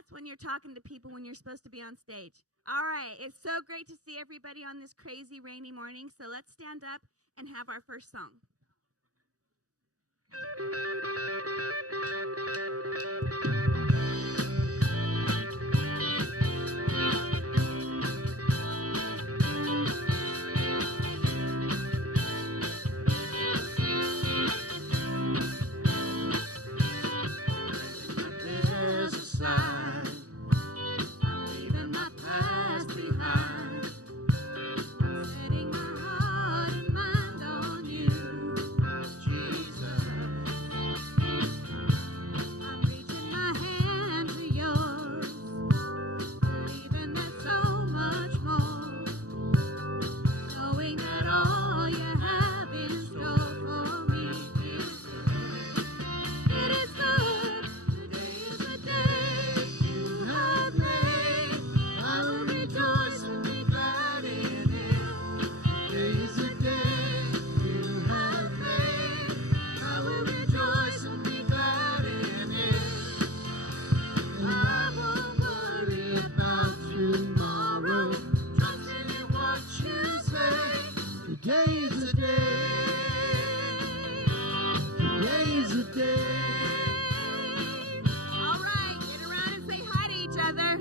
that's when you're talking to people when you're supposed to be on stage. All right, it's so great to see everybody on this crazy rainy morning. So let's stand up and have our first song. There's a sign, I'm leaving my past behind. I'm setting my heart and mind on you, Jesus. I'm reaching my hand to yours, believing there's so much more, knowing that all you have in store for me is good. It is good. Today is the day you have made. I will rejoice and be glad in it. Today is the day you have made. I will rejoice and be glad in it. I won't worry about tomorrow, trusting in what you say. Today is the day. Today is the day. All right, get around and say hi to each other.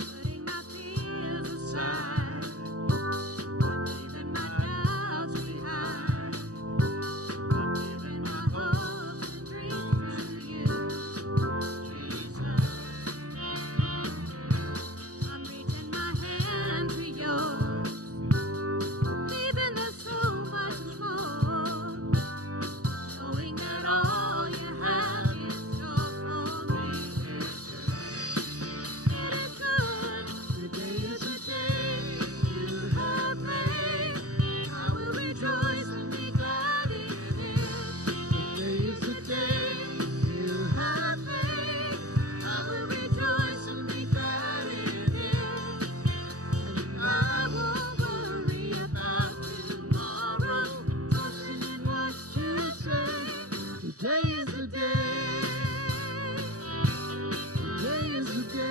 Putting my fears aside, leaving my doubts behind. I'm giving my hopes and dreams to you, Jesus. I'm reaching my hand to yours, believing there's so much more, knowing that all you have in store for me is good. It is good. Today is the day you have made. I will rejoice and be glad in it. Today is the day you have made. I will rejoice and be glad in it. And I won't worry about tomorrow, trusting in what you say. Today is the day. Today is the day.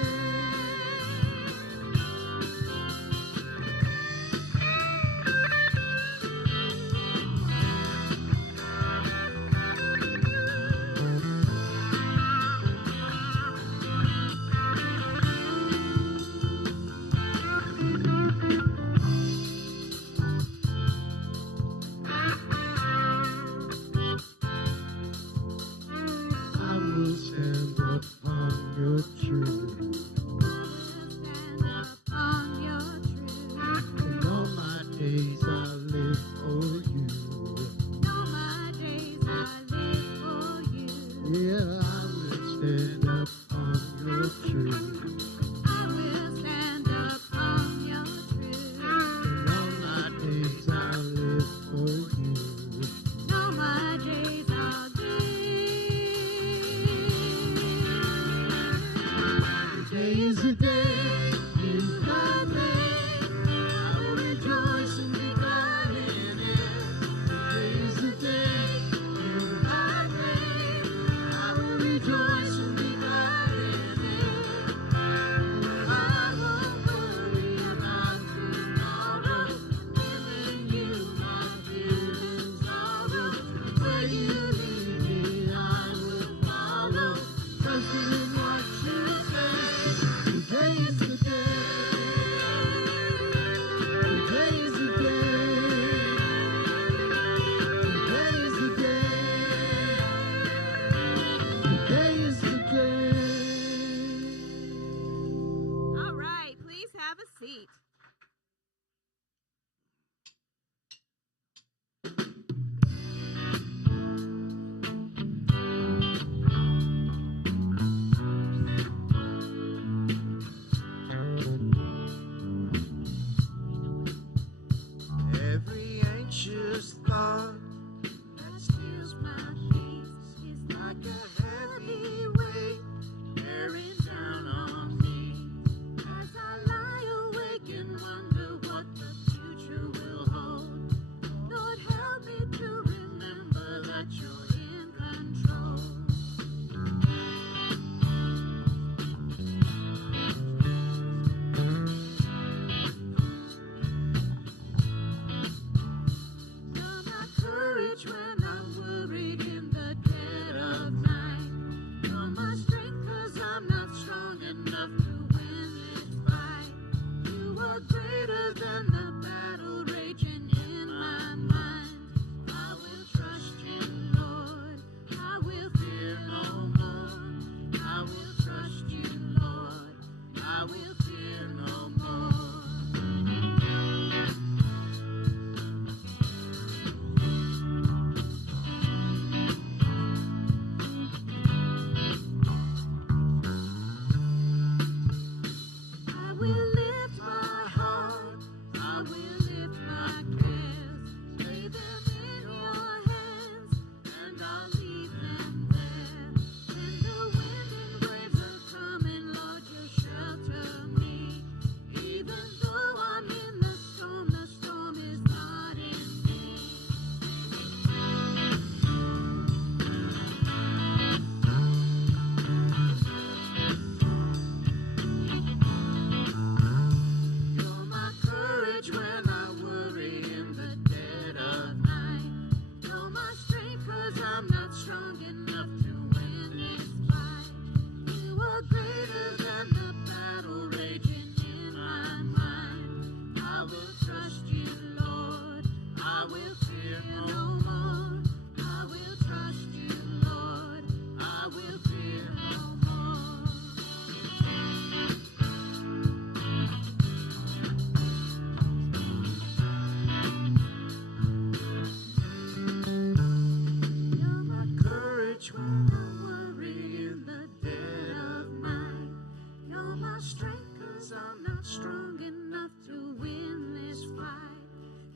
I will stand upon your truth, stand upon your truth. And all my days I live for you. All my days I live for you. Yeah, I will stand upon your truth. I will stand upon your truth. And all my days I live for you. All my days I'll live. Today Have a seat. Every anxious thought that steals my peace is like a heavy weight bearing down on me. As I lie awake and wonder what the future will hold, Lord, help me to remember that you're in control. You're my courage when I'm worried in the dead of night. You're my strength 'cause I'm not strong enough to win this fight. You are greater than the battle raging in my mind. I will trust you, Lord. I will fear no more. I will trust you, Lord. I will fear no more. I will lift my heart, I will lift my cares, lay them in your hands, and I'll leave them there. When the wind and waves are coming, Lord, you shelter me. Even though I'm in the storm is not in me. You're my courage when I worry in the dead of night. You're my strength 'cause I'm not strong enough to win this fight. You are greater than the battle raging in my mind. I will trust you, Lord. I will fear no more. I will trust you, Lord. I will fear no more. You're my courage when I worry in the dead of night. You're my strength 'cause I'm not strong enough to win this fight.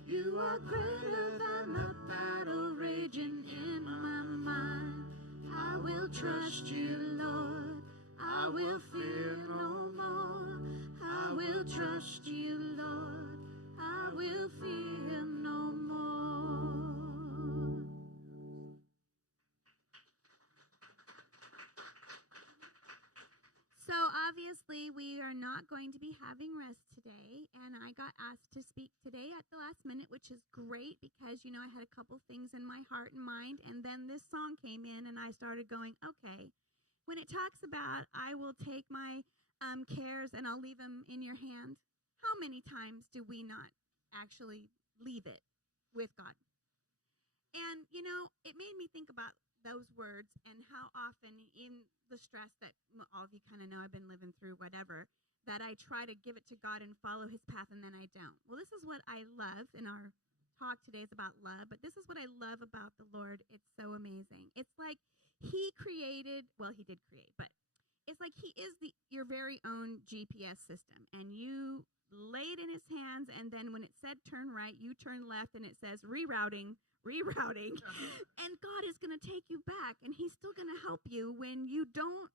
You are greater than the battle raging in my mind. I will trust you, Lord. I will fear no more. I will trust you, Lord. I will fear no more. So obviously we are not going to be having rest today, and I got asked to speak today at the last minute, which is great because I had a couple things in my heart and mind, and then this song came in and I started going, okay, when it talks about I will take my cares and I'll leave them in your hand, how many times do we not actually leave it with God? And, it made me think about those words and how often in the stress that all of you kind of know I've been living through, whatever, that I try to give it to God and follow his path and then I don't. Well, this is what I love, in our talk today is about love, but this is what I love about the Lord. It's so amazing. It's like he created, well, he did create, but it's like he is your very own GPS system, and you lay it in his hands, and then when it said turn right, you turn left, and it says rerouting, and God is going to take you back, and he's still going to help you when you don't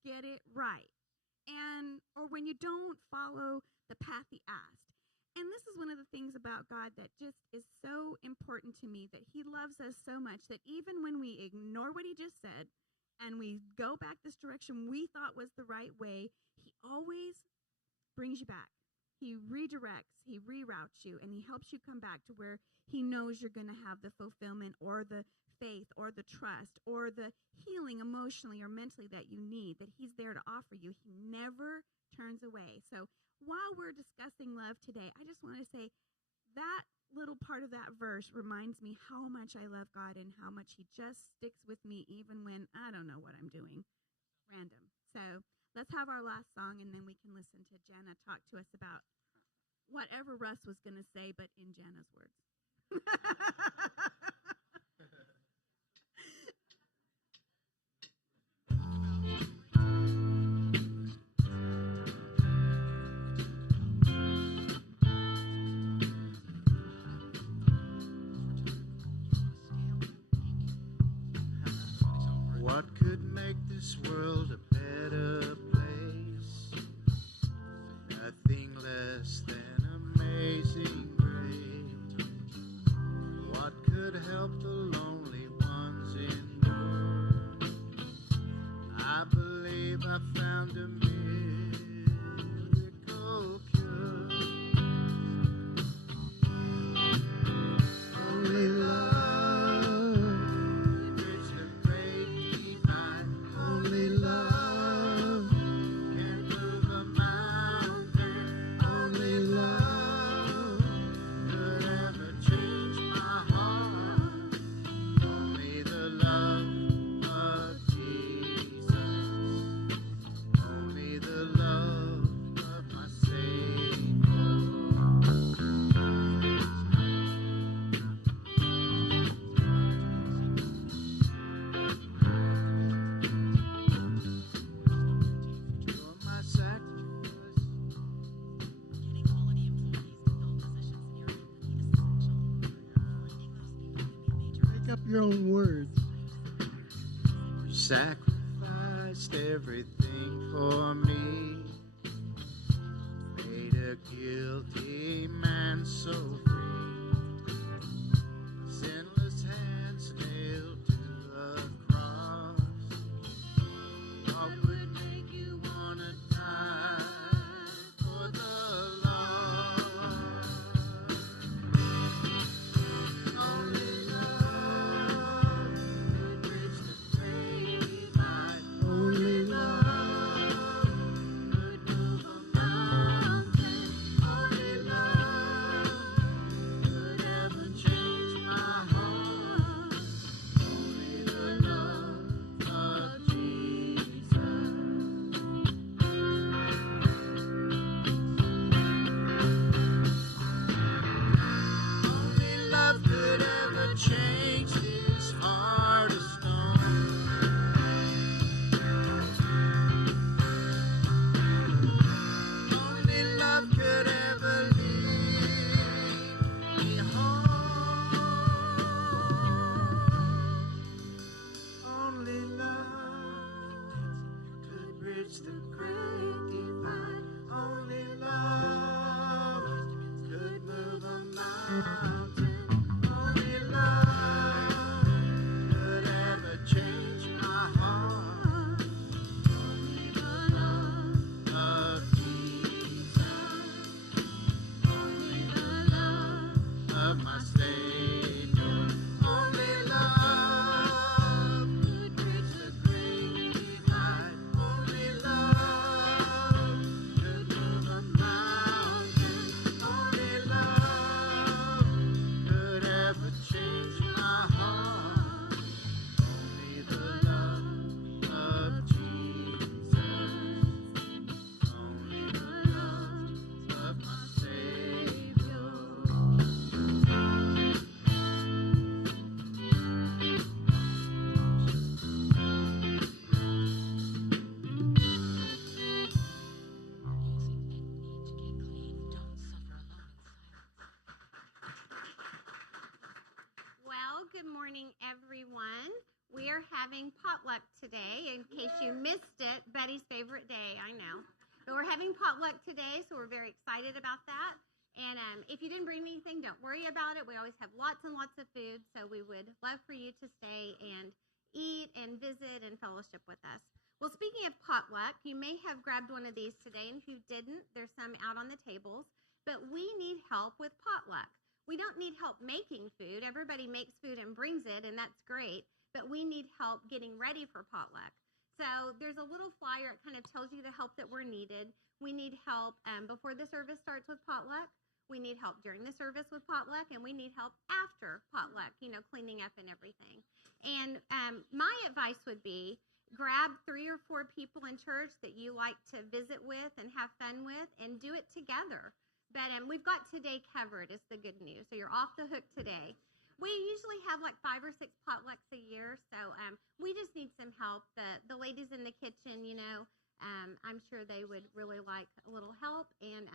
get it right, or when you don't follow the path he asked. And this is one of the things about God that just is so important to me, that he loves us so much that even when we ignore what he just said and we go back this direction we thought was the right way, he always brings you back. He redirects, he reroutes you, and he helps you come back to where he knows you're going to have the fulfillment or the faith or the trust or the healing emotionally or mentally that you need, that he's there to offer you. He never turns away. So while we're discussing love today, I just want to say that little part of that verse reminds me how much I love God and how much he just sticks with me even when I don't know what I'm doing. Random. So let's have our last song, and then we can listen to Jana talk to us about whatever Russ was going to say, but in Jana's words. What could make this world a better place? Nothing less than amazing grace. What could help the lonely ones endure? I believe I found a miracle cure. Only love. Only love can move a mountain. Only love could ever change my heart. Only the love of Jesus. Only the love of my Savior. Your own words. You sacrificed everything for me, made a guilty man so free. Sinless hands nailed to a cross. What would make you wanna die for the Lord? Only love could bridge the great divide. Only love could move a mountain. Only love could ever change my heart. Only the love of Jesus. Only love could ever change this heart of stone. Only love could ever lead me home. Only love could bridge the great divide. Only love could move a mountain. Only love could ever change my heart. Only the love of Jesus. Only the love of my Savior. Only love could bridge the great divide. Only love could move a mountain. Only love could ever change my heart. Only the love of Jesus. Only the love of my Savior. Well, good morning, everyone. We are having potluck today. In case you missed it, Betty's favorite day, I know. But we're having potluck today, so we're very excited about that. And if you didn't bring anything, don't worry about it. We always have lots and lots of food, so we would love for you to stay and eat and visit and fellowship with us. Well, speaking of potluck, you may have grabbed one of these today, and if you didn't, there's some out on the tables. But we need help with potluck. We don't need help making food. Everybody makes food and brings it, and that's great. But we need help getting ready for potluck. So there's a little flyer. It kind of tells you the help that we're needed. We need help before the service starts with potluck. We need help during the service with potluck, and we need help after potluck, cleaning up and everything. And my advice would be, grab 3 or 4 people in church that you like to visit with and have fun with and do it together. But we've got today covered is the good news. So you're off the hook today. We usually have like 5 or 6 potlucks a year, so we just need some help. The ladies in the kitchen, I'm sure they would really like a little help, and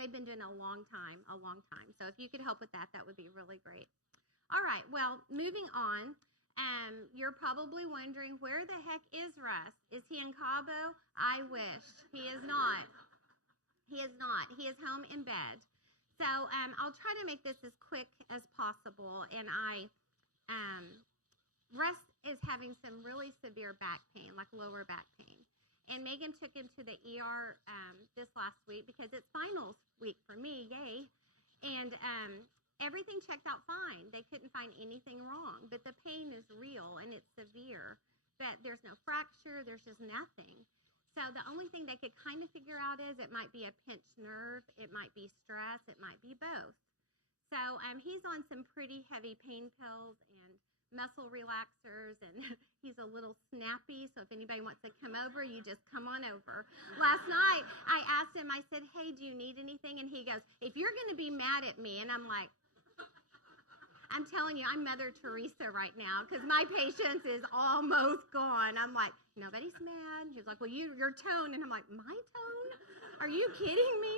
they've been doing it a long time. So if you could help with that, that would be really great. All right, well, moving on. You're probably wondering, where the heck is Russ? Is he in Cabo? I wish. He is not. He is not. He is home in bed. So I'll try to make this as quick as possible. And Russ is having some really severe back pain, like lower back pain. And Megan took him to the ER this last week because it's finals week for me, yay. And everything checked out fine. They couldn't find anything wrong, but the pain is real and it's severe. But there's no fracture, there's just nothing. So the only thing they could kind of figure out is it might be a pinched nerve, it might be stress, it might be both. So he's on some pretty heavy pain pills and muscle relaxers, and he's a little snappy, so if anybody wants to come over, you just come on over. Last night, I asked him, I said, hey, do you need anything? And he goes, if you're going to be mad at me, and I'm like, I'm telling you, I'm Mother Teresa right now because my patience is almost gone. I'm like, nobody's mad. He's like, well, your tone. And I'm like, my tone? Are you kidding me?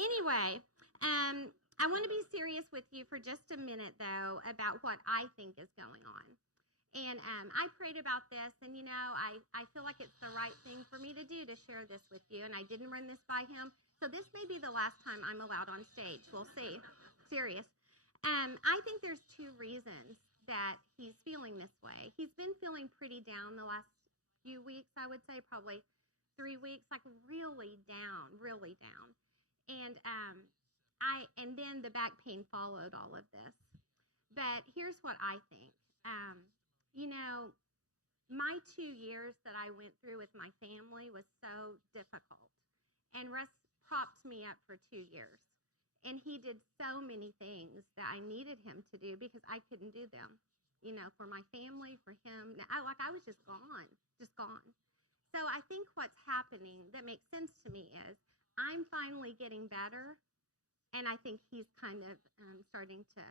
Anyway, I want to be serious with you for just a minute, though, about what I think is going on. And I prayed about this, and, I feel like it's the right thing for me to do to share this with you. And I didn't run this by him. So this may be the last time I'm allowed on stage. We'll see. Serious. I think there's 2 reasons that he's feeling this way. He's been feeling pretty down the last few weeks, I would say, probably 3 weeks, like really down. And then the back pain followed all of this. But here's what I think. My 2 years that I went through with my family was so difficult. And Russ propped me up for 2 years. And he did so many things that I needed him to do because I couldn't do them, for my family, for him. I was just gone. So I think what's happening that makes sense to me is I'm finally getting better, and I think he's kind of starting to,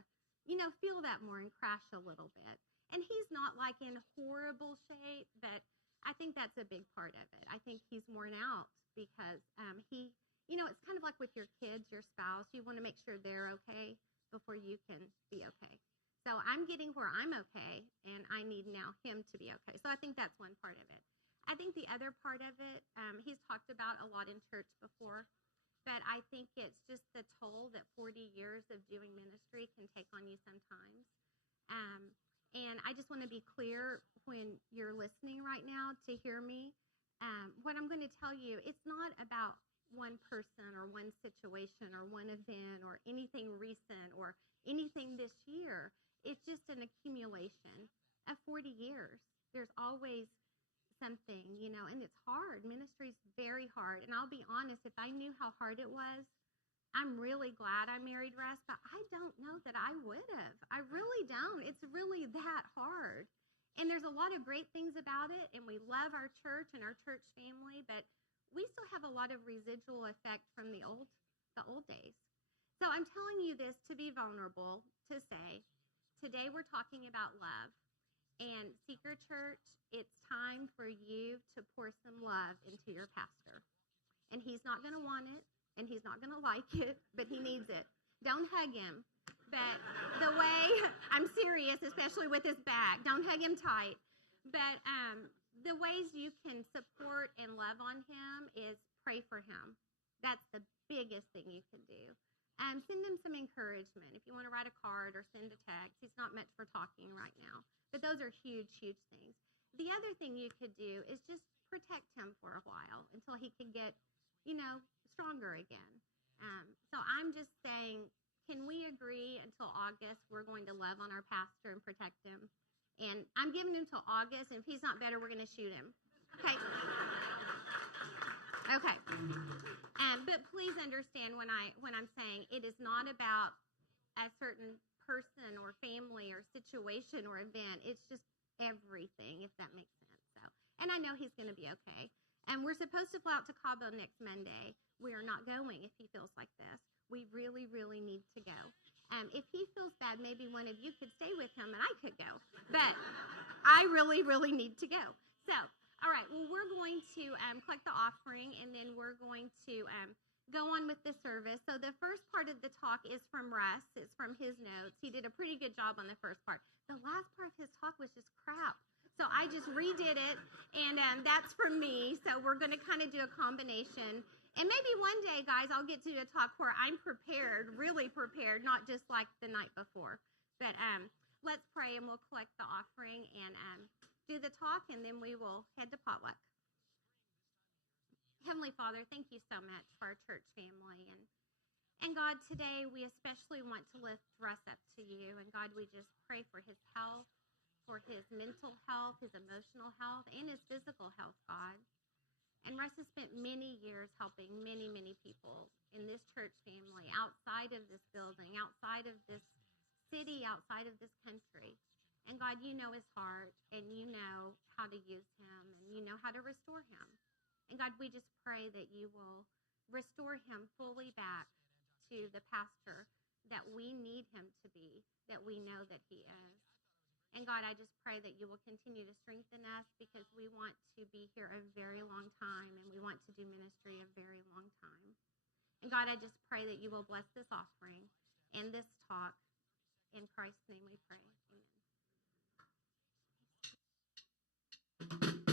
feel that more and crash a little bit. And he's not like in horrible shape, but I think that's a big part of it. I think he's worn out because it's kind of like with your kids, your spouse. You want to make sure they're okay before you can be okay. So I'm getting where I'm okay, and I need now him to be okay. So I think that's one part of it. I think the other part of it, he's talked about a lot in church before, but I think it's just the toll that 40 years of doing ministry can take on you sometimes. And I just want to be clear when you're listening right now to hear me. What I'm going to tell you, it's not about one person or one situation or one event or anything recent or anything this year. It's just an accumulation of 40 years. There's always something, and it's hard. Ministry's very hard. And I'll be honest, if I knew how hard it was, I'm really glad I married Russ, but I don't know that I would have. I really don't. It's really that hard. And there's a lot of great things about it, and we love our church and our church family, but we still have a lot of residual effect from the old days. So I'm telling you this to be vulnerable, to say, today we're talking about love. And Secret Church, it's time for you to pour some love into your pastor. And he's not going to want it, and he's not going to like it, but he needs it. Don't hug him. But the way, I'm serious, especially with his back, don't hug him tight. But the ways you can support and love on him is pray for him. That's the biggest thing you can do. Send him some encouragement. If you want to write a card or send a text, he's not much for talking right now. But those are huge, huge things. The other thing you could do is just protect him for a while until he can get, stronger again. So I'm just saying, can we agree until August we're going to love on our pastor and protect him? And I'm giving him till August, and if he's not better, we're going to shoot him. Okay? Okay. But please understand when I'm saying it is not about a certain person or family or situation or event. It's just everything, if that makes sense. So And I know he's going to be okay. And we're supposed to fly out to Cabo next Monday. We are not going if he feels like this. We really, really need to go. If he feels bad, maybe one of you could stay with him and I could go. But I really, really need to go. So, all right, well, we're going to collect the offering, and then we're going to go on with the service. So the first part of the talk is from Russ. It's from his notes. He did a pretty good job on the first part. The last part of his talk was just crap. So I just redid it, and that's from me. So we're going to kind of do a combination. And maybe one day, guys, I'll get to a talk where I'm prepared, really prepared, not just like the night before. But let's pray, and we'll collect the offering and do the talk, and then we will head to potluck. Heavenly Father, thank you so much for our church family. And God, today we especially want to lift Russ up to you. And God, we just pray for his health, for his mental health, his emotional health, and his physical health, God. And Russ has spent many years helping many, many people in this church family, outside of this building, outside of this city, outside of this country. And God, you know his heart, and you know how to use him, and you know how to restore him. And God, we just pray that you will restore him fully back to the pastor that we need him to be, that we know that he is. And God, I just pray that you will continue to strengthen us, because we want to be here a very long time, and we want to do ministry a very long time. And God, I just pray that you will bless this offering and this talk. In Christ's name we pray. Amen.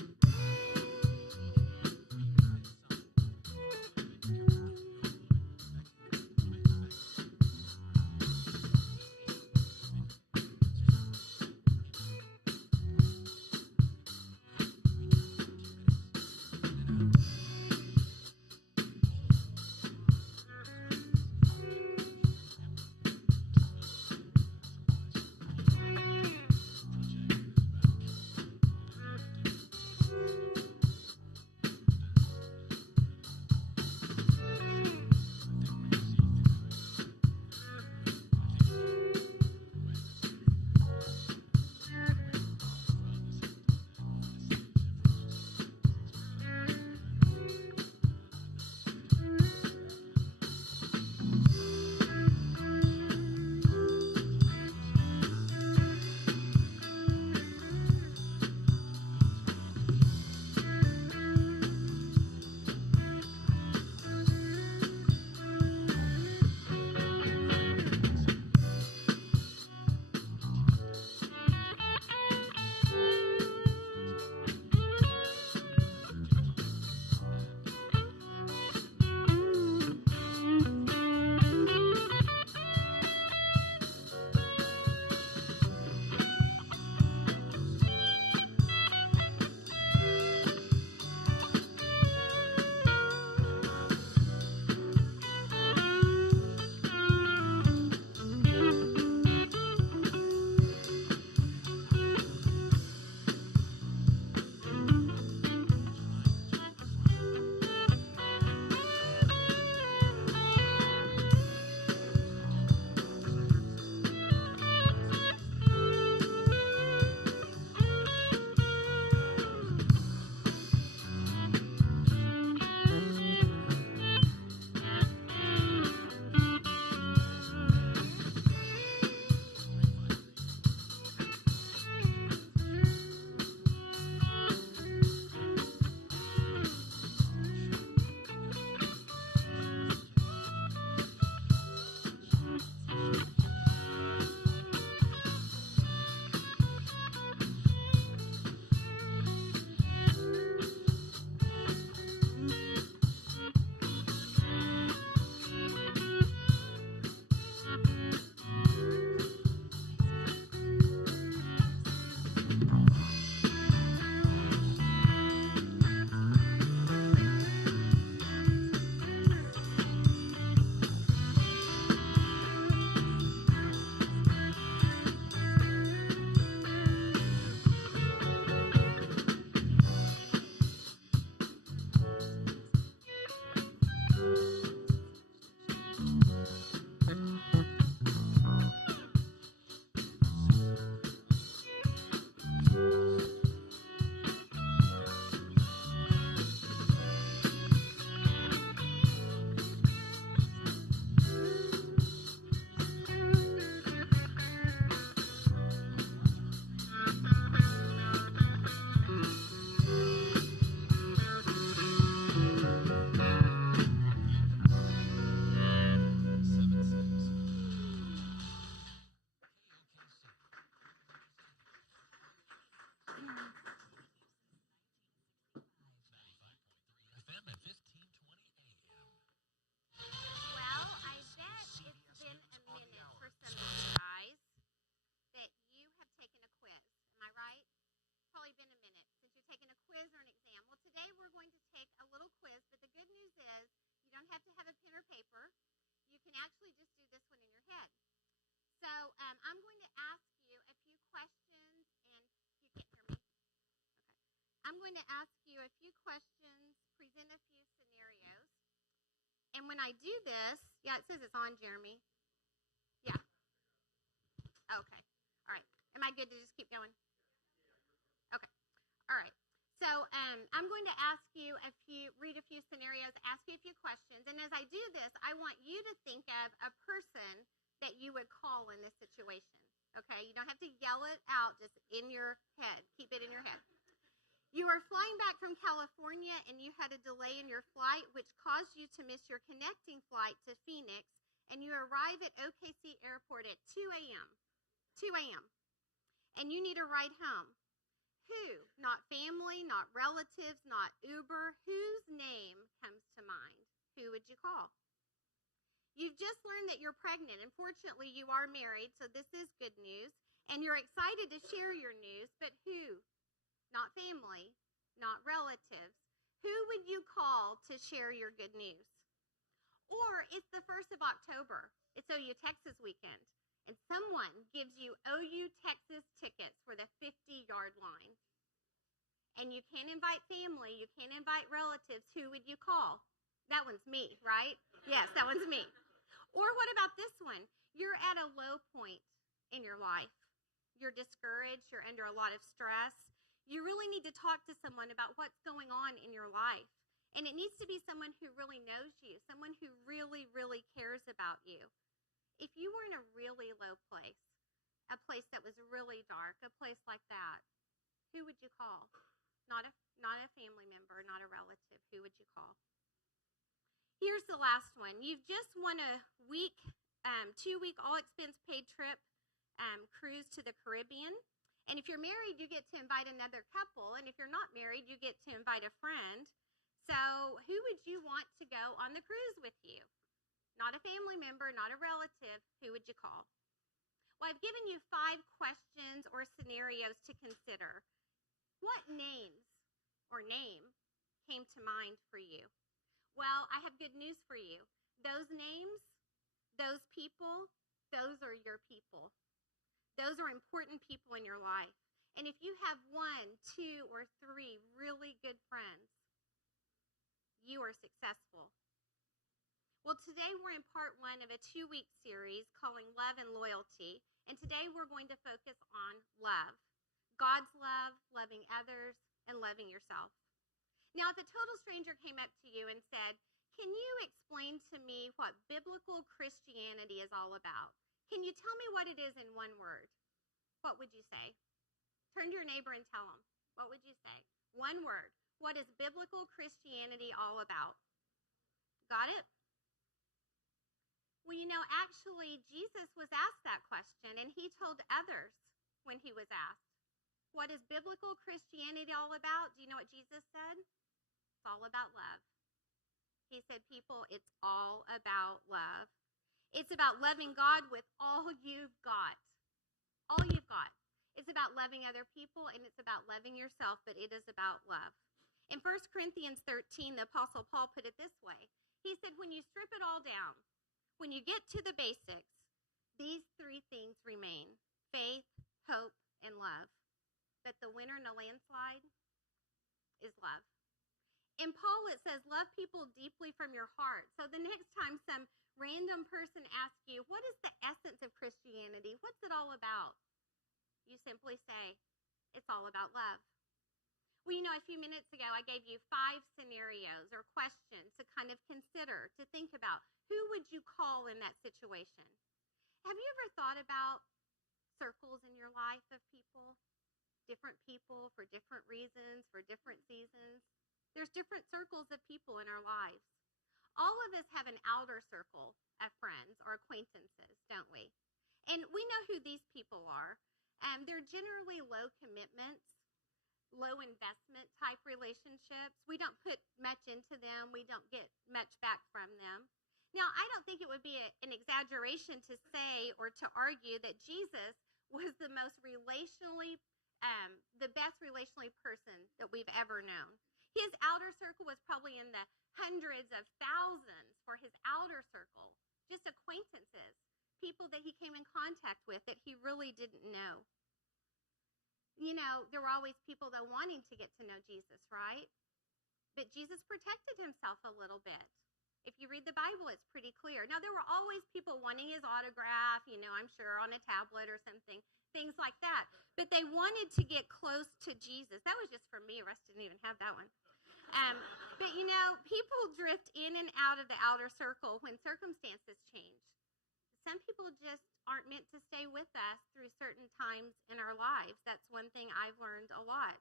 ask you a few questions, present a few scenarios. And when I do this, yeah, it says it's on, Jeremy. Yeah. Okay. All right. Am I good to just keep going? Okay. All right. So I'm going to read a few scenarios, ask you a few questions. And as I do this, I want you to think of a person that you would call in this situation. Okay? You don't have to yell it out, just in your head. Keep it in your head. You are flying back from California and you had a delay in your flight, which caused you to miss your connecting flight to Phoenix, and you arrive at OKC Airport at 2 a.m. 2 a.m. And you need a ride home. Who? Not family, not relatives, not Uber. Whose name comes to mind? Who would you call? You've just learned that you're pregnant. Unfortunately, you are married, so this is good news. And you're excited to share your news, but who? Not family, not relatives. Who would you call to share your good news? Or it's the 1st of October. It's OU Texas weekend. And someone gives you OU Texas tickets for the 50-yard line. And you can't invite family. You can't invite relatives. Who would you call? That one's me, right? Yes, that one's me. Or what about this one? You're at a low point in your life. You're discouraged. You're under a lot of stress. You really need to talk to someone about what's going on in your life. And it needs to be someone who really knows you, someone who really, really cares about you. If you were in a really low place, a place that was really dark, a place like that, who would you call? Not a family member, not a relative. Who would you call? Here's the last one. You've just won a 2-week all-expense paid trip cruise to the Caribbean. And if you're married, you get to invite another couple. And if you're not married, you get to invite a friend. So who would you want to go on the cruise with you? Not a family member, not a relative. Who would you call? Well, I've given you 5 questions or scenarios to consider. What names or name came to mind for you? Well, I have good news for you. Those names, those people, those are your people. Those are important people in your life. And if you have 1, 2, or 3 really good friends, you are successful. Well, today we're in part 1 of a 2-week series calling Love and Loyalty. And today we're going to focus on love. God's love, loving others, and loving yourself. Now, if a total stranger came up to you and said, "Can you explain to me what biblical Christianity is all about? Can you tell me what it is in one word?" What would you say? Turn to your neighbor and tell them. What would you say? One word. What is biblical Christianity all about? Got it? Well, actually, Jesus was asked that question, and he told others when he was asked, what is biblical Christianity all about? Do you know what Jesus said? It's all about love. He said, people, it's all about love. It's about loving God with all you've got. All you've got. It's about loving other people, and it's about loving yourself, but it is about love. In 1 Corinthians 13, the Apostle Paul put it this way. He said, when you strip it all down, when you get to the basics, these 3 things remain: faith, hope, and love. But the winner in a landslide is love. In Paul, it says, love people deeply from your heart. So the next time some random person asks you, what is the essence of Christianity? What's it all about? You simply say, it's all about love. Well, a few minutes ago, I gave you 5 scenarios or questions to kind of consider, to think about. Who would you call in that situation? Have you ever thought about circles in your life of people? Different people for different reasons, for different seasons. There's different circles of people in our lives. All of us have an outer circle of friends or acquaintances, don't we? And we know who these people are. They're generally low commitments, low investment type relationships. We don't put much into them. We don't get much back from them. Now, I don't think it would be an exaggeration to say or to argue that Jesus was the most the best relationally person that we've ever known. His outer circle was probably in the hundreds of thousands for his outer circle, just acquaintances, people that he came in contact with that he really didn't know. There were always people that wanting to get to know Jesus, right? But Jesus protected himself a little bit. If you read the Bible, it's pretty clear. Now, there were always people wanting his autograph, I'm sure on a tablet or something, things like that. But they wanted to get close to Jesus. That was just for me. Russ didn't even have that one. But, people drift in and out of the outer circle when circumstances change. Some people just aren't meant to stay with us through certain times in our lives. That's one thing I've learned a lot.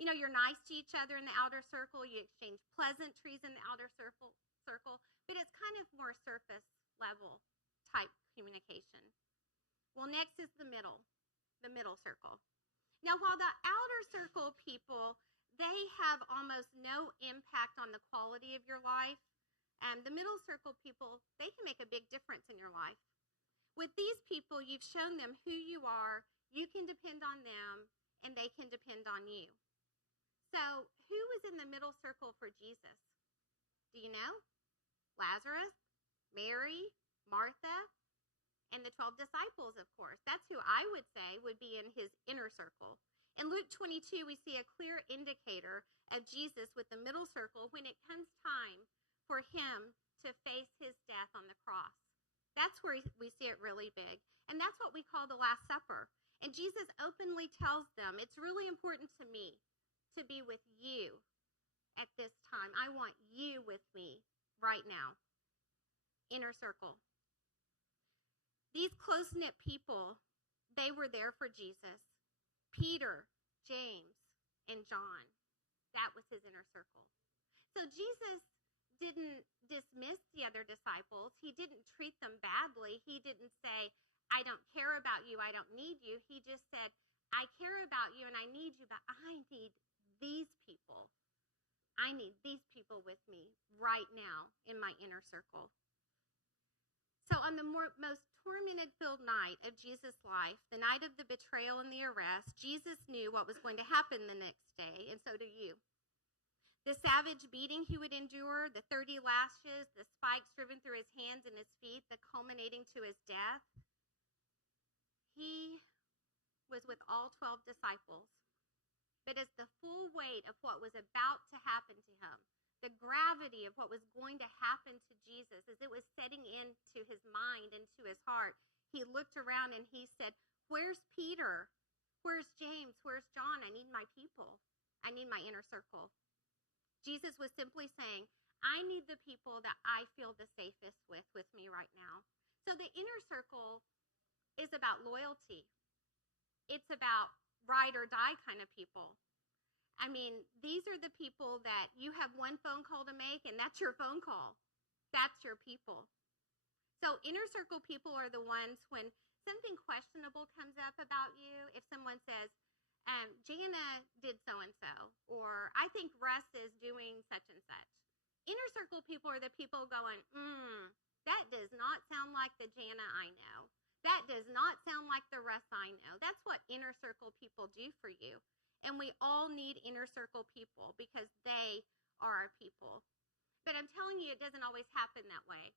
You're nice to each other in the outer circle. You exchange pleasantries in the outer circle, but it's kind of more surface level type communication. Well, next is the middle circle. Now, while the outer circle people, they have almost no impact on the quality of your life, the middle circle people, they can make a big difference in your life. With these people, you've shown them who you are, you can depend on them, and they can depend on you. So, who was in the middle circle for Jesus? Do you know? Lazarus, Mary, Martha, and the 12 disciples, of course. That's who I would say would be in his inner circle. In Luke 22, we see a clear indicator of Jesus with the middle circle when it comes time for him to face his death on the cross. That's where we see it really big. And that's what we call the Last Supper. And Jesus openly tells them, it's really important to me to be with you at this time. I want you with me right now. Inner circle. These close-knit people, they were there for Jesus. Peter, James, and John. That was his inner circle. So Jesus didn't dismiss the other disciples. He didn't treat them badly. He didn't say, I don't care about you, I don't need you. He just said, I care about you and I need you, but I need these people. I need these people with me right now in my inner circle. So on the most tormented-filled night of Jesus' life, the night of the betrayal and the arrest, Jesus knew what was going to happen the next day, and so do you. The savage beating he would endure, the 30 lashes, the spikes driven through his hands and his feet, the culminating to his death. He was with all 12 disciples. But as the full weight of what was about to happen to him, the gravity of what was going to happen to Jesus, as it was setting into his mind and to his heart, he looked around and he said, where's Peter? Where's James? Where's John? I need my people. I need my inner circle. Jesus was simply saying, I need the people that I feel the safest with me right now. So the inner circle is about loyalty. It's about ride or die kind of people. I mean, these are the people that you have one phone call to make, and that's your phone call. That's your people. So inner circle people are the ones when something questionable comes up about you. If someone says, Jana did so-and-so, or I think Russ is doing such and such. Inner circle people are the people going, that does not sound like the Jana I know. That does not sound like the Russ I know. That's what inner circle people do for you. And we all need inner circle people because they are our people. But I'm telling you, it doesn't always happen that way.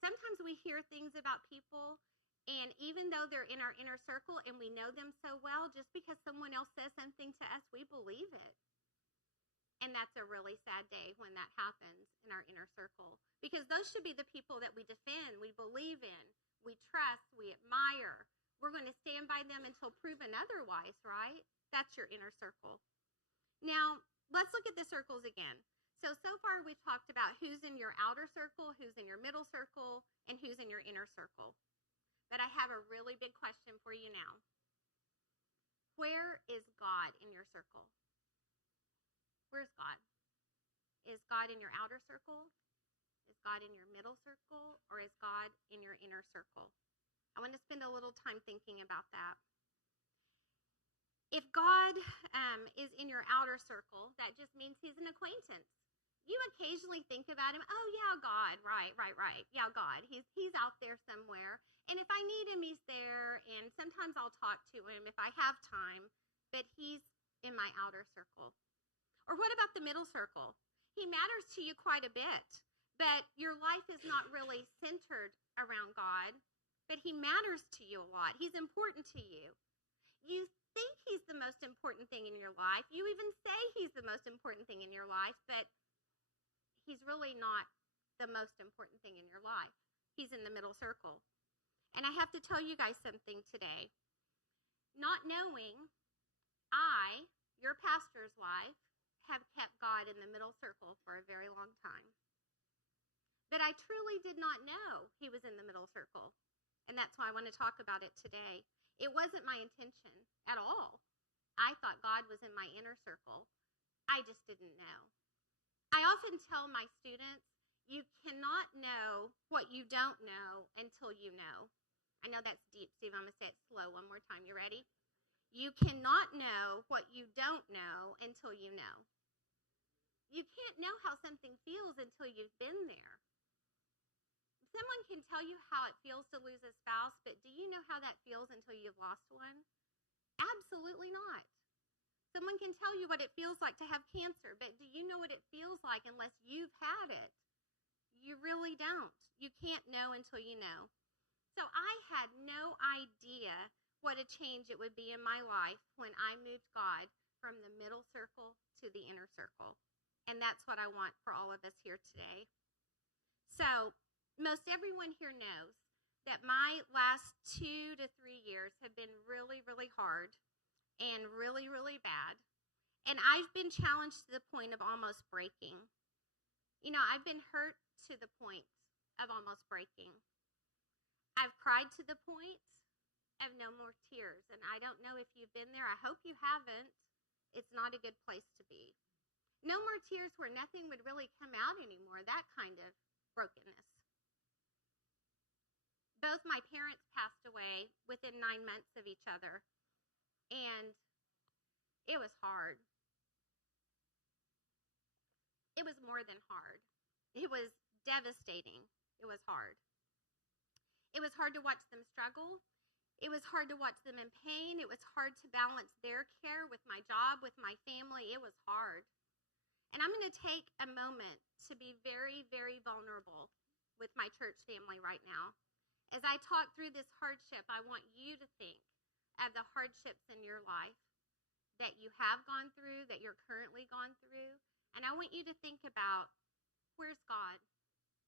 Sometimes we hear things about people, and even though they're in our inner circle and we know them so well, just because someone else says something to us, we believe it. And that's a really sad day when that happens in our inner circle. Because those should be the people that we defend, we believe in, we trust, we admire. We're going to stand by them until proven otherwise, right? That's your inner circle. Now, let's look at the circles again. So far we've talked about who's in your outer circle, who's in your middle circle, and who's in your inner circle. But I have a really big question for you now. Where is God in your circle? Where's God? Is God in your outer circle? Is God in your middle circle? Or is God in your inner circle? I want to spend a little time thinking about that. If God is in your outer circle, that just means he's an acquaintance. You occasionally think about him, oh yeah, God, right. Yeah, God, he's out there somewhere. And if I need him, he's there. And sometimes I'll talk to him if I have time, but he's in my outer circle. Or what about the middle circle? He matters to you quite a bit, but your life is not really centered around God, but he matters to you a lot. He's important to you. You think he's the most important thing in your life. You even say he's the most important thing in your life, but he's really not the most important thing in your life. He's in the middle circle. And I have to tell you guys something today. Not knowing, I, your pastor's wife, have kept God in the middle circle for a very long time. But I truly did not know he was in the middle circle. And that's why I want to talk about it today. It wasn't my intention at all. I thought God was in my inner circle. I just didn't know. I often tell my students, you cannot know what you don't know until you know. I know that's deep, Steve. I'm going to say it slow one more time. You ready? You cannot know what you don't know until you know. You can't know how something feels until you've been there. Someone can tell you how it feels to lose a spouse, but do you know how that feels until you've lost one? Absolutely not. Someone can tell you what it feels like to have cancer, but do you know what it feels like unless you've had it? You really don't. You can't know until you know. So I had no idea what a change it would be in my life when I moved God from the middle circle to the inner circle. And that's what I want for all of us here today. So most everyone here knows that my last 2 to 3 years have been really, really hard and really, really bad. And I've been challenged to the point of almost breaking. You know, I've been hurt to the point of almost breaking. I've cried to the point of no more tears. And I don't know if you've been there. I hope you haven't. It's not a good place to be. No more tears where nothing would really come out anymore. That kind of brokenness. Both my parents passed away within 9 months of each other. And it was hard. It was more than hard. It was devastating. It was hard. It was hard to watch them struggle. It was hard to watch them in pain. It was hard to balance their care with my job, with my family. It was hard. And I'm going to take a moment to be very, very vulnerable with my church family right now. As I talk through this hardship, I want you to think of the hardships in your life that you have gone through, that you're currently gone through. And I want you to think about, where's God?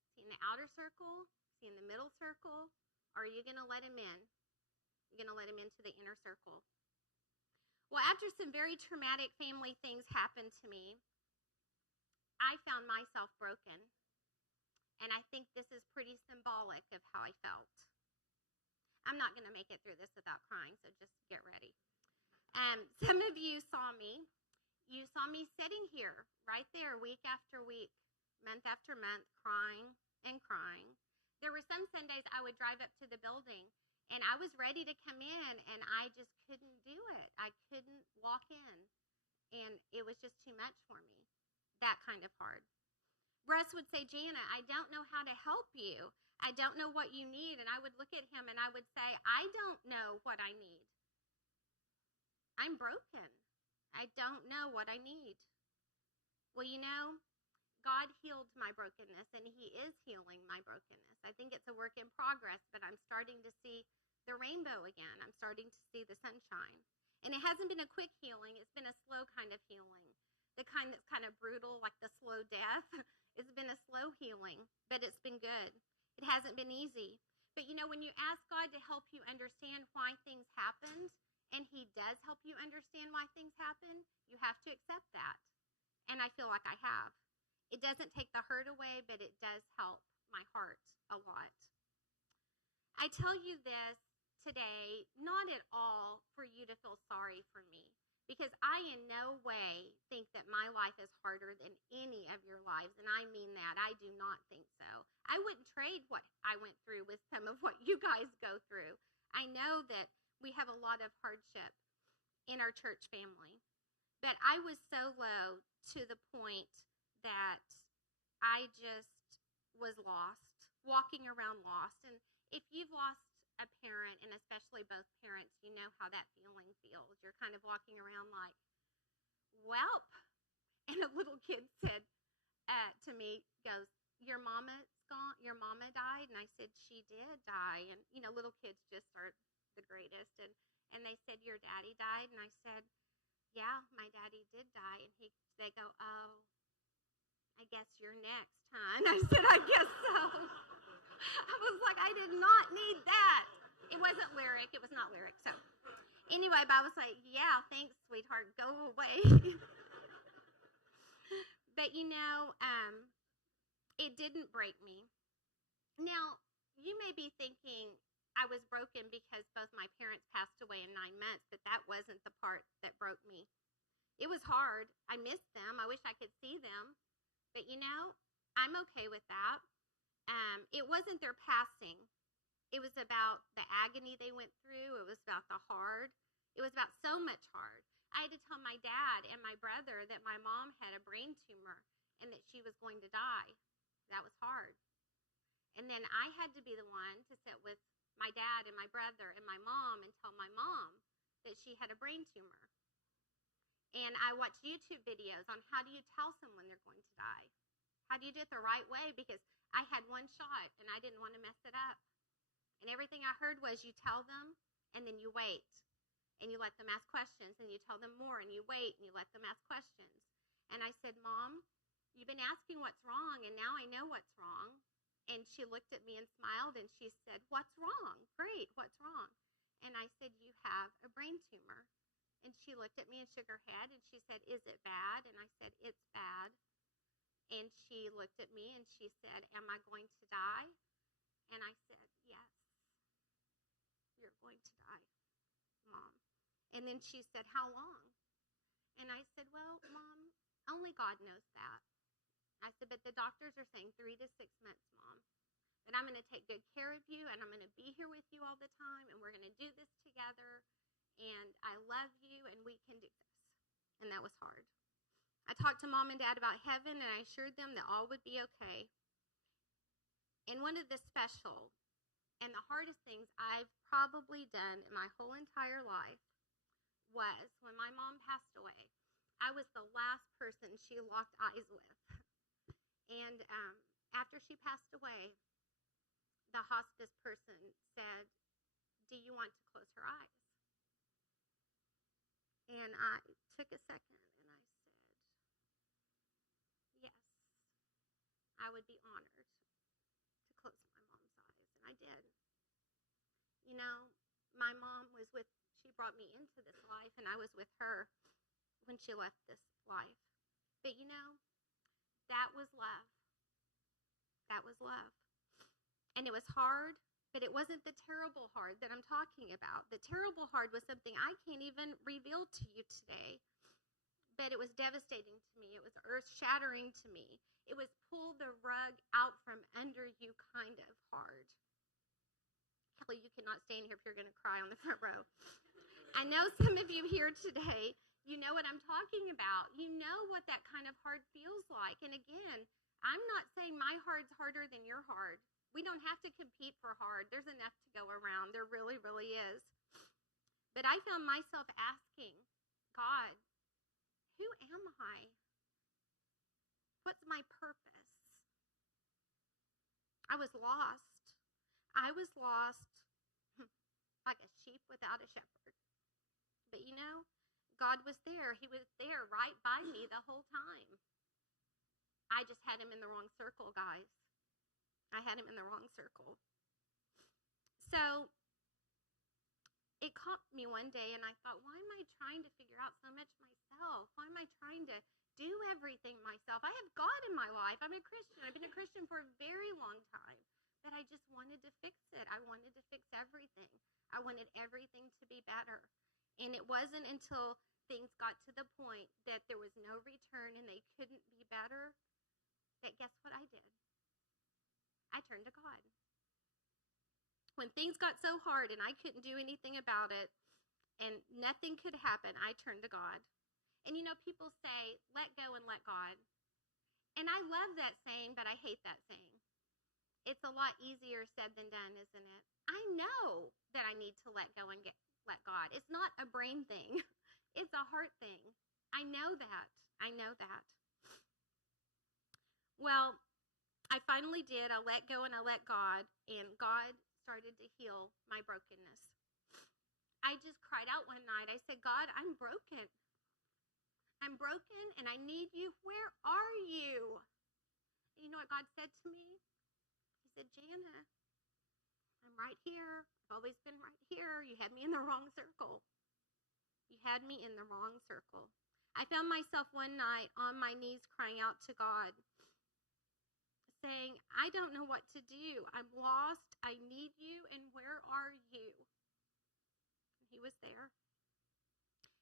Is he in the outer circle? Is he in the middle circle? Or are you going to let him in? You're going to let him into the inner circle. Well, after some very traumatic family things happened to me, I found myself broken. And I think this is pretty symbolic of how I felt. I'm not going to make it through this without crying, so just get ready. Some of you saw me. You saw me sitting here, right there, week after week, month after month, crying and crying. There were some Sundays I would drive up to the building, and I was ready to come in, and I just couldn't do it. I couldn't walk in, and it was just too much for me, that kind of hard. Russ would say, Jana, I don't know how to help you. I don't know what you need. And I would look at him and I would say, I don't know what I need. I'm broken. I don't know what I need. Well, you know, God healed my brokenness, and he is healing my brokenness. I think it's a work in progress, but I'm starting to see the rainbow again. I'm starting to see the sunshine. And it hasn't been a quick healing. It's been a slow kind of healing. The kind that's kind of brutal, like the slow death. It's been a slow healing, but it's been good. It hasn't been easy. But you know, when you ask God to help you understand why things happened, and he does help you understand why things happen, you have to accept that. And I feel like I have. It doesn't take the hurt away, but it does help my heart a lot. I tell you this today, not at all for you to feel sorry for me, because I in no way think that my life is harder than any of your lives, and I mean that. I do not think so. I wouldn't trade what I went through with some of what you guys go through. I know that we have a lot of hardship in our church family, but I was so low to the point that I just was lost, walking around lost. And if you've lost a parent, and especially both parents, you know how that feeling feels. You're kind of walking around like, welp. And a little kid said to me, goes, your mama's gone? Your mama died? And I said, she did die. And, you know, little kids just are the greatest. And they said, your daddy died? And I said, yeah, my daddy did die. And they go, oh, I guess you're next, huh? And I said, I guess so. I was like, I did not need that. It wasn't lyric. It was not lyric. So anyway, but I was like, yeah, thanks, sweetheart. Go away. But, it didn't break me. Now, you may be thinking I was broken because both my parents passed away in 9 months, but that wasn't the part that broke me. It was hard. I missed them. I wish I could see them. But, I'm okay with that. It wasn't their passing. It was about the agony they went through. It was about the hard. It was about so much hard. I had to tell my dad and my brother that my mom had a brain tumor and that she was going to die. That was hard. And then I had to be the one to sit with my dad and my brother and my mom and tell my mom that she had a brain tumor. And I watched YouTube videos on how do you tell someone they're going to die? How do you do it the right way? Because I had one shot and I didn't want to mess it up. And everything I heard was you tell them and then you wait. And you let them ask questions and you tell them more and you wait and you let them ask questions. And I said, Mom, you've been asking what's wrong and now I know what's wrong. And she looked at me and smiled and she said, what's wrong? Great, what's wrong? And I said, you have a brain tumor. And she looked at me and shook her head and she said, is it bad? And I said, it's bad. And she looked at me and she said, am I going to die? And I said, yes, you're going to die, Mom. And then she said, how long? And I said, well, Mom, only God knows that. I said, but the doctors are saying 3 to 6 months, Mom. But I'm going to take good care of you, and I'm going to be here with you all the time, and we're going to do this together, and I love you, and we can do this. And that was hard. I talked to Mom and Dad about heaven, and I assured them that all would be okay. And one of the special and the hardest things I've probably done in my whole entire life was when my mom passed away. I was the last person she locked eyes with. And after she passed away, the hospice person said, do you want to close her eyes? And I took a second and I said, yes, I would be honored to close my mom's eyes. And I did. My mom she brought me into this life and I was with her when she left this life. But that was love. That was love. And it was hard, but it wasn't the terrible hard that I'm talking about. The terrible hard was something I can't even reveal to you today. But it was devastating to me. It was earth-shattering to me. It was pull the rug out from under you kind of hard. Kelly, you cannot stay in here if you're going to cry on the front row. I know some of you here today, you know what I'm talking about. You know what that kind of hard feels like. And again, I'm not saying my hard's harder than your hard. We don't have to compete for hard. There's enough to go around. There really, really is. But I found myself asking, God, who am I? What's my purpose? I was lost. I was lost like a sheep without a shepherd. But God was there. He was there right by me the whole time. I just had him in the wrong circle, guys. I had him in the wrong circle. So it caught me one day and I thought, why am I trying to figure out so much myself? Why am I trying to do everything myself? I have God in my life. I'm a Christian. I've been a Christian for a very long time. But I just wanted to fix it. I wanted to fix everything. I wanted everything to be better. And it wasn't until things got to the point that there was no return and they couldn't be better that guess what I did? I turned to God. When things got so hard and I couldn't do anything about it and nothing could happen, I turned to God. And people say, let go and let God. And I love that saying, but I hate that saying. It's a lot easier said than done, isn't it? I know that I need to let go and let God. It's not a brain thing. It's a heart thing. I know that. I know that. Well, I finally did. I let go and I let God, and God started to heal my brokenness. I just cried out one night. I said, God, I'm broken. I'm broken and I need you. Where are you? And you know what God said to me? He said, Jana, I'm right here. I've always been right here. You had me in the wrong circle. You had me in the wrong circle. I found myself one night on my knees crying out to God, saying, I don't know what to do. I'm lost. I need you. And where are you? And he was there.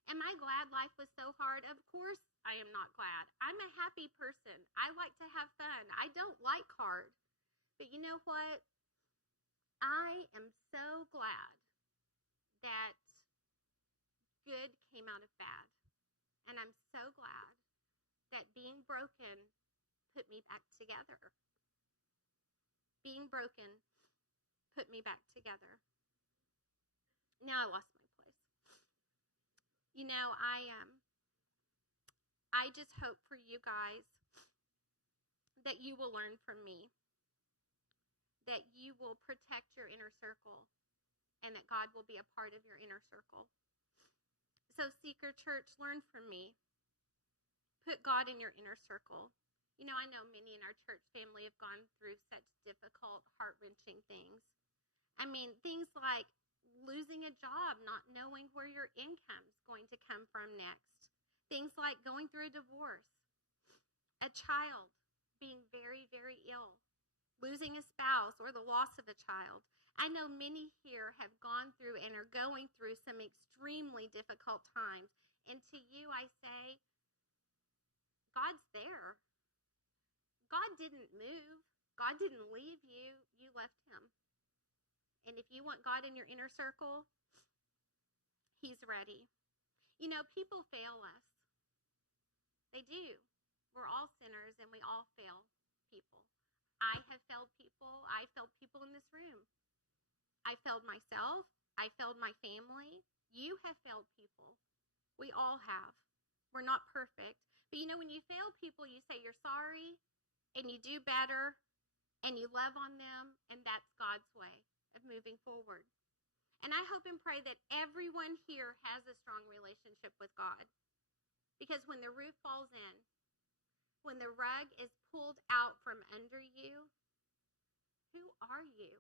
Am I glad life was so hard? Of course I am not glad. I'm a happy person. I like to have fun. I don't like hard. But you know what? I am so glad that good came out of bad. And I'm so glad that being broken put me back together. Being broken put me back together. Now I lost my place. You know, I just hope for you guys that you will learn from me, that you will protect your inner circle, and that God will be a part of your inner circle. So, Seeker Church, learn from me. Put God in your inner circle. You know, I know many in our church family have gone through such difficult, heart-wrenching things. I mean, things like losing a job, not knowing where your income is going to come from next. Things like going through a divorce, a child being very, very ill, losing a spouse, or the loss of a child. I know many here have gone through and are going through some extremely difficult times. And to you, I say, God's there. God didn't move. God didn't leave you. You left him. And if you want God in your inner circle, he's ready. You know, people fail us. They do. We're all sinners and we all fail people. I have failed people. I failed people in this room. I failed myself. I failed my family. You have failed people. We all have. We're not perfect. But you know, when you fail people, you say you're sorry and you do better and you love on them, and that's God's way of moving forward. And I hope and pray that everyone here has a strong relationship with God. Because when the roof falls in, when the rug is pulled out from under you, who are you?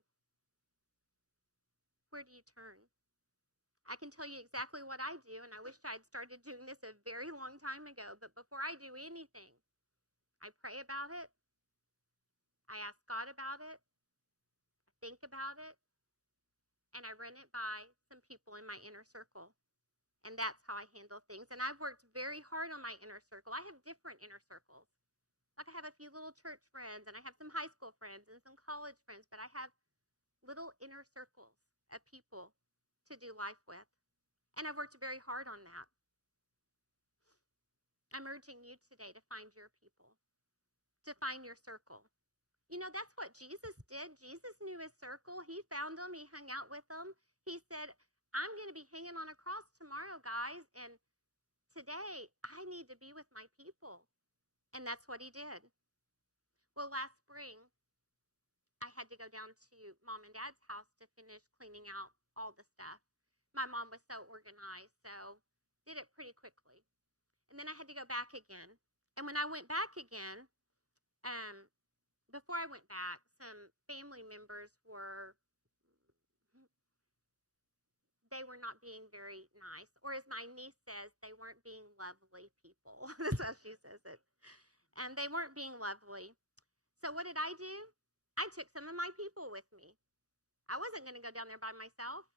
Where do you turn? I can tell you exactly what I do, and I wish I'd started doing this a very long time ago. But before I do anything, I pray about it. I ask God about it. I think about it. And I run it by some people in my inner circle. And that's how I handle things. And I've worked very hard on my inner circle. I have different inner circles. Like I have a few little church friends, and I have some high school friends and some college friends, but I have little inner circles of people to do life with. And I've worked very hard on that. I'm urging you today to find your people, to find your circle. You know, that's what Jesus did. Jesus knew his circle. He found them. He hung out with them. He said, I'm going to be hanging on a cross tomorrow, guys, and today I need to be with my people. And that's what he did. Well, last spring, I had to go down to Mom and Dad's house to finish cleaning out all the stuff. My mom was so organized, so did it pretty quickly. And then I had to go back again. And when I went back again, before I went back, some family members were not being very nice. Or as my niece says, they weren't being lovely people. That's how she says it. And they weren't being lovely. So what did I do? I took some of my people with me. I wasn't going to go down there by myself.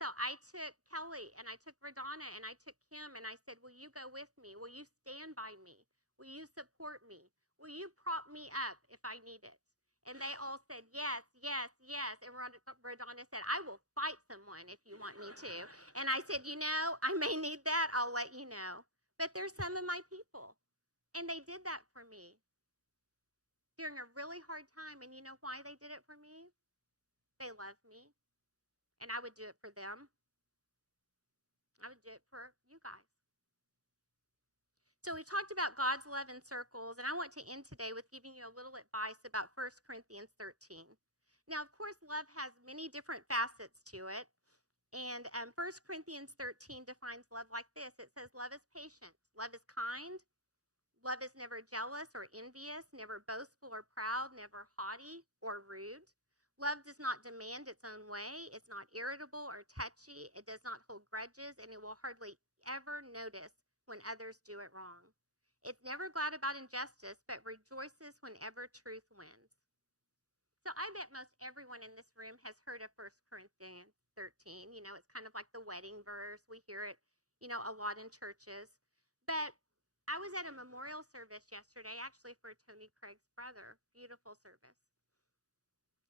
So I took Kelly and I took Radonna and I took Kim and I said, will you go with me? Will you stand by me? Will you support me? Will you prop me up if I need it? And they all said, yes, yes, yes. And Radonna said, I will fight someone if you want me to. And I said, you know, I may need that. I'll let you know. But there's some of my people. And they did that for me during a really hard time. And you know why they did it for me? They love me. And I would do it for them. I would do it for you guys. So we talked about God's love in circles, and I want to end today with giving you a little advice about 1 Corinthians 13. Now, of course, love has many different facets to it, And 1 Corinthians 13 defines love like this. It says, love is patient, love is kind, love is never jealous or envious, never boastful or proud, never haughty or rude. Love does not demand its own way. It's not irritable or touchy. It does not hold grudges, and it will hardly ever notice when others do it wrong. It's never glad about injustice, but rejoices whenever truth wins. So I bet most everyone in this room has heard of 1 Corinthians 13. You know, it's kind of like the wedding verse. We hear it, a lot in churches. But I was at a memorial service yesterday, actually for Tony Craig's brother. Beautiful service.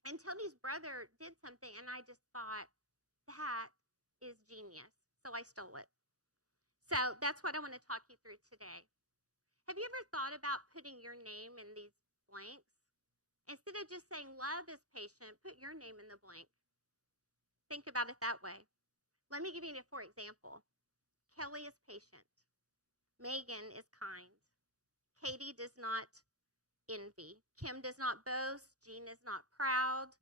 And Tony's brother did something, and I just thought, that is genius. So I stole it. So that's what I want to talk you through today. Have you ever thought about putting your name in these blanks? Instead of just saying love is patient, put your name in the blank. Think about it that way. Let me give you for example. Kelly is patient. Megan is kind. Katie does not envy. Kim does not boast. Jean is not proud.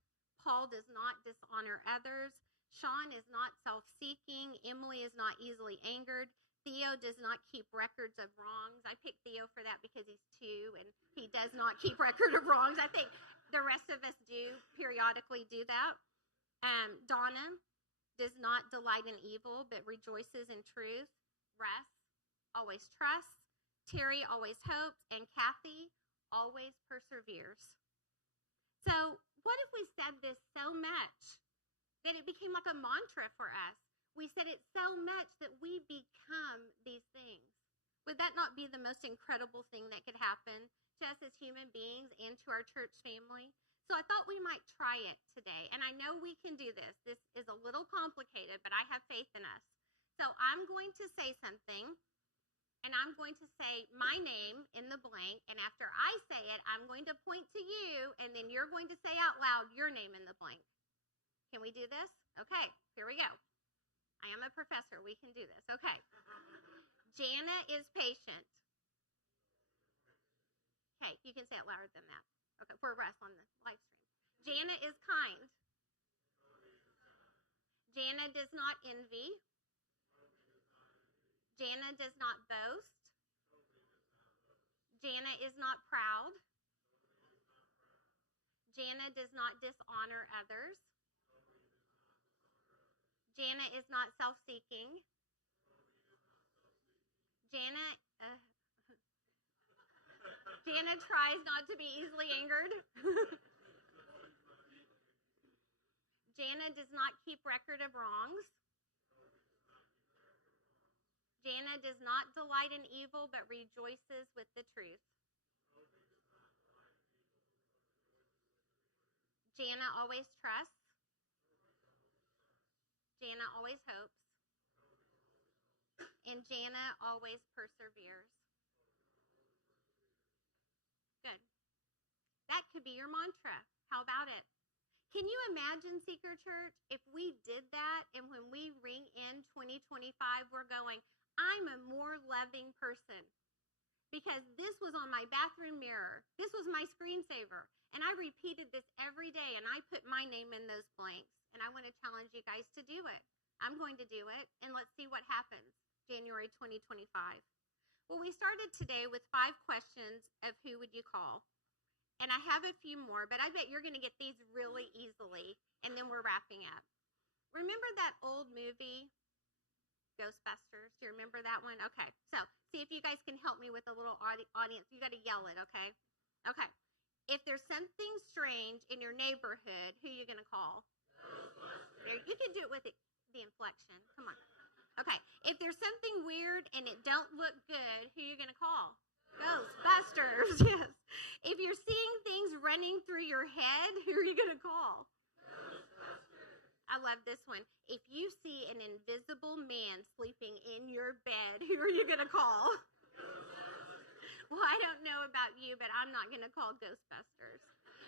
Paul does not dishonor others. Sean is not self-seeking. Emily is not easily angered. Theo does not keep records of wrongs. I picked Theo for that because he's 2 and he does not keep record of wrongs. I think the rest of us do periodically do that. Donna does not delight in evil but rejoices in truth. Russ always trusts. Terry always hopes. And Kathy always perseveres. So what if we said this so much that it became like a mantra for us? We said it so much that we become these things. Would that not be the most incredible thing that could happen to us as human beings and to our church family? So I thought we might try it today. And I know we can do this. This is a little complicated, but I have faith in us. So I'm going to say something, and I'm going to say my name in the blank. And after I say it, I'm going to point to you, and then you're going to say out loud your name in the blank. Can we do this? Okay, here we go. I am a professor. We can do this. Okay. Jana is patient. Okay, you can say it louder than that. Okay, for Russ on the live stream. Jana is kind. Jana does not envy. Jana does not boast. Jana is not proud. Jana does not dishonor others. Jana is not self-seeking. Jana tries not to be easily angered. Jana does not keep record of wrongs. Jana does not delight in evil, but rejoices with the truth. Jana always trusts. Jana always hopes. And Jana always perseveres. Good. That could be your mantra. How about it? Can you imagine, Seeker Church, if we did that and when we ring in 2025, we're going, I'm a more loving person because this was on my bathroom mirror. This was my screensaver. And I repeated this every day and I put my name in those blanks. And I want to challenge you guys to do it. I'm going to do it, and let's see what happens January 2025. Well, we started today with 5 questions of who would you call. And I have a few more, but I bet you're going to get these really easily, and then we're wrapping up. Remember that old movie, Ghostbusters? Do you remember that one? Okay, so see if you guys can help me with a little audience. You got to yell it, okay? Okay. If there's something strange in your neighborhood, who are you going to call? Ghostbusters. You can do it with the inflection. Come on. Okay. If there's something weird and it don't look good, who are you going to call? Ghostbusters. Yes. If you're seeing things running through your head, who are you going to call? Ghostbusters. I love this one. If you see an invisible man sleeping in your bed, who are you going to call? Ghostbusters. Well, I don't know about you, but I'm not going to call Ghostbusters.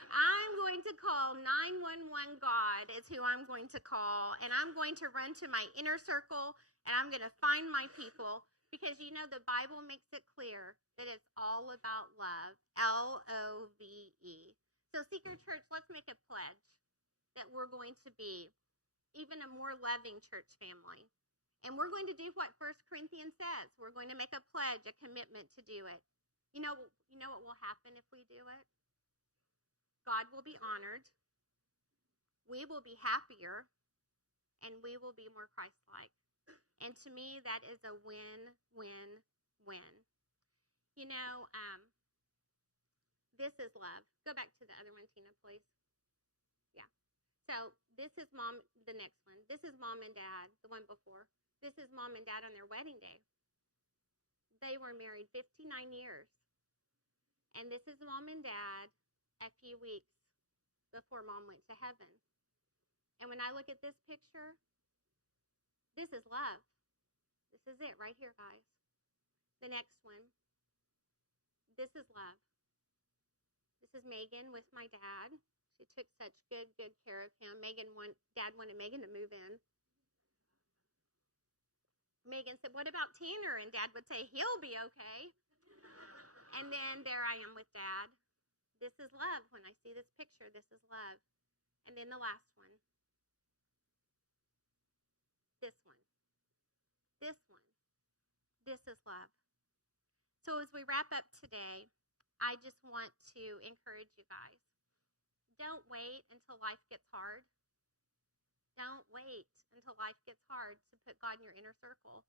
I'm going to call 911 God is who I'm going to call, and I'm going to run to my inner circle, and I'm going to find my people, because you know the Bible makes it clear that it's all about love, Love. So Seeker Church, let's make a pledge that we're going to be even a more loving church family. And we're going to do what 1 Corinthians says. We're going to make a pledge, a commitment to do it. You know what will happen if we do it? God will be honored. We will be happier. And we will be more Christ-like. And to me, that is a win, win, win. You know, this is love. Go back to the other one, Tina, please. Yeah. So this is mom, the next one. This is mom and dad, the one before. This is mom and dad on their wedding day. They were married 59 years. And this is mom and dad a few weeks before mom went to heaven. And when I look at this picture, this is love. This is it right here, guys. The next one. This is love. This is Megan with my dad. She took such good care of him. Dad wanted Megan to move in. Megan said, "What about Tanner?" And Dad would say, "He'll be okay." And then there I am with Dad. This is love. When I see this picture, this is love. And then the last one. This one. This one. This is love. So as we wrap up today, I just want to encourage you guys. Don't wait until life gets hard. Don't wait until life gets hard to put God in your inner circle.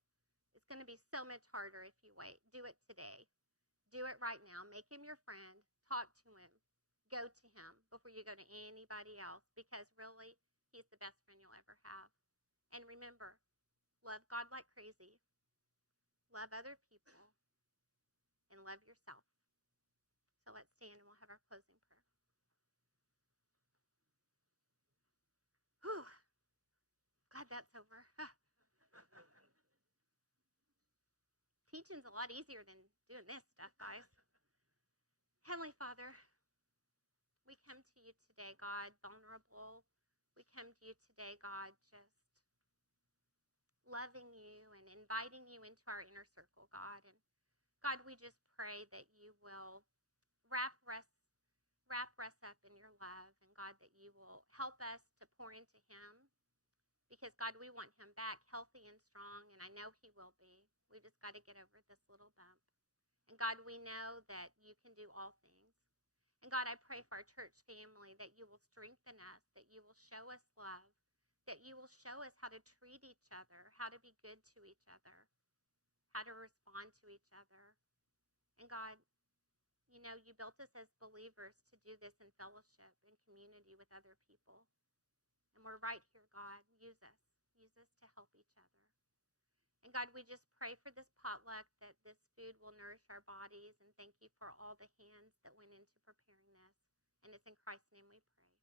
It's going to be so much harder if you wait. Do it today. Do it right now. Make him your friend. Talk to him. Go to him before you go to anybody else, because really, he's the best friend you'll ever have. And remember, love God like crazy. Love other people. And love yourself. So let's stand and we'll have our closing prayer. Whew. Glad that's over. Teaching's a lot easier than doing this stuff, guys. Heavenly Father, we come to you today, God, vulnerable. We come to you today, God, just loving you and inviting you into our inner circle, God. And God, we just pray that you will wrap us up in your love, and God, that you will help us to pour into him, because God, we want him back healthy and strong, and I know he will be. We just got to get over this little bump. And God, we know that you can do all things. And God, I pray for our church family that you will strengthen us, that you will show us love, that you will show us how to treat each other, how to be good to each other, how to respond to each other. And God, you know, you built us as believers to do this in fellowship, in community with other people. And we're right here, God. Use us to help each other. And God, we just pray for this potluck, that this food will nourish our bodies. And thank you for all the hands that went into preparing this. And it's in Christ's name we pray.